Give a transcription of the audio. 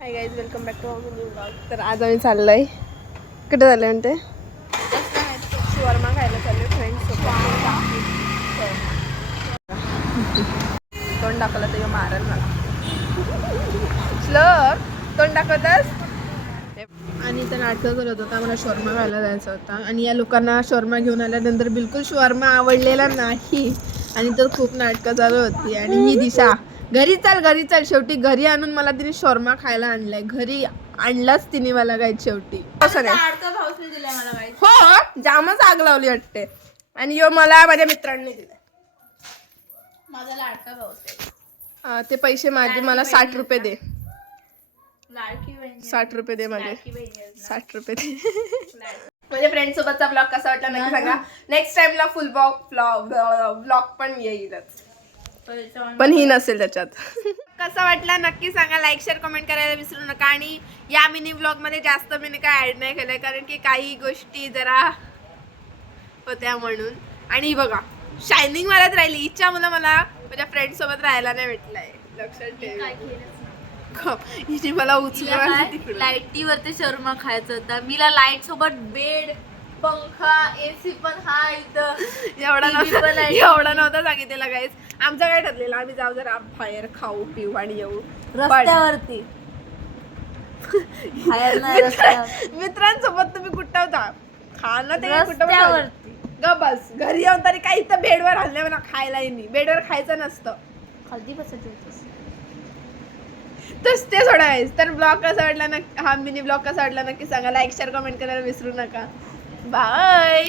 High guys, welcome back to our new blog. तर आज आम्ही चाललोय, कुठे चाललोय म्हणते शवर्मा खायला चाललोय फ्रेंड्स सोबत. तोंड दाखवलं तर मारल मला. श्लोक, तोंड दाखवतस. आणि इथं नाटकं करत होता, मला शवर्मा खायला जायचा होता आणि या लोकांना शवर्मा घेऊन आल्यानंतर बिलकुल शवर्मा आवडलेला नाही आणि तर खूप नाटकं चालू होती. आणि ही दिशा घरी चाल, शेवटी घरी आणून मला तिने शवर्मा खायला आणलाय. घरी आणलाच तिने मला काय शेवटी. हो, जामच आग लावली वाटते. आणि यो मला माझ्या मित्रांनी दिलाय. माझा लाडका भाऊ. ते पैसे माझे मला 60 रुपये दे. लाडकी बहीण 60 रुपये दे माझे. लाडकी बहीण 60 रुपये दे. माझ्या फ्रेंड सोबतचा ब्लॉग कसा वाटला नक्की सांगा. नेक्स्ट टाइमला फुल ब्लॉग पण येईलच, पण ही नसेल त्याच्यात. कसा वाटला नक्की सांगा. लाईक शेअर कमेंट करायला विसरू नका. आणि या मिनी ब्लॉग मध्ये जास्त मी काय ऍड नाही केलंय, कारण की काही गोष्टी जरा होत्या म्हणून. आणि बघा, शायनिंग मारत राहिली. इच्छा मला माझ्या फ्रेंड सोबत राहायला नाही भेटलंय. लक्षात ठेव, हिने मला उचलून लाईटीवरती शर्मा खायचा होता. मीला लाईट सोबत बेड, पंखा, एसी पण हा इथं एवढा नव्हता सांगितलेला गाईस. आमचं काय ठरलेलं, आम्ही जाऊ जरा बाहेर खाऊ पिऊ आणि येऊ रस्त्यावरती. मित्रांसोबत तुम्ही कुठं होता खाणं ते रस्त्यावरती ग बस. घरी येऊन तरी काही इथं बेडवर हल्ले मला खायलाही नाही. बेडवर खायचं नसतं, हल्दी बसत होतीस. तस ते सोडायच. तर ब्लॉग कसा वाटला नक्की, हा मिनी ब्लॉग कसा वाटला नक्की सांगा. लाईक शेअर कमेंट करायला विसरू नका. बाय.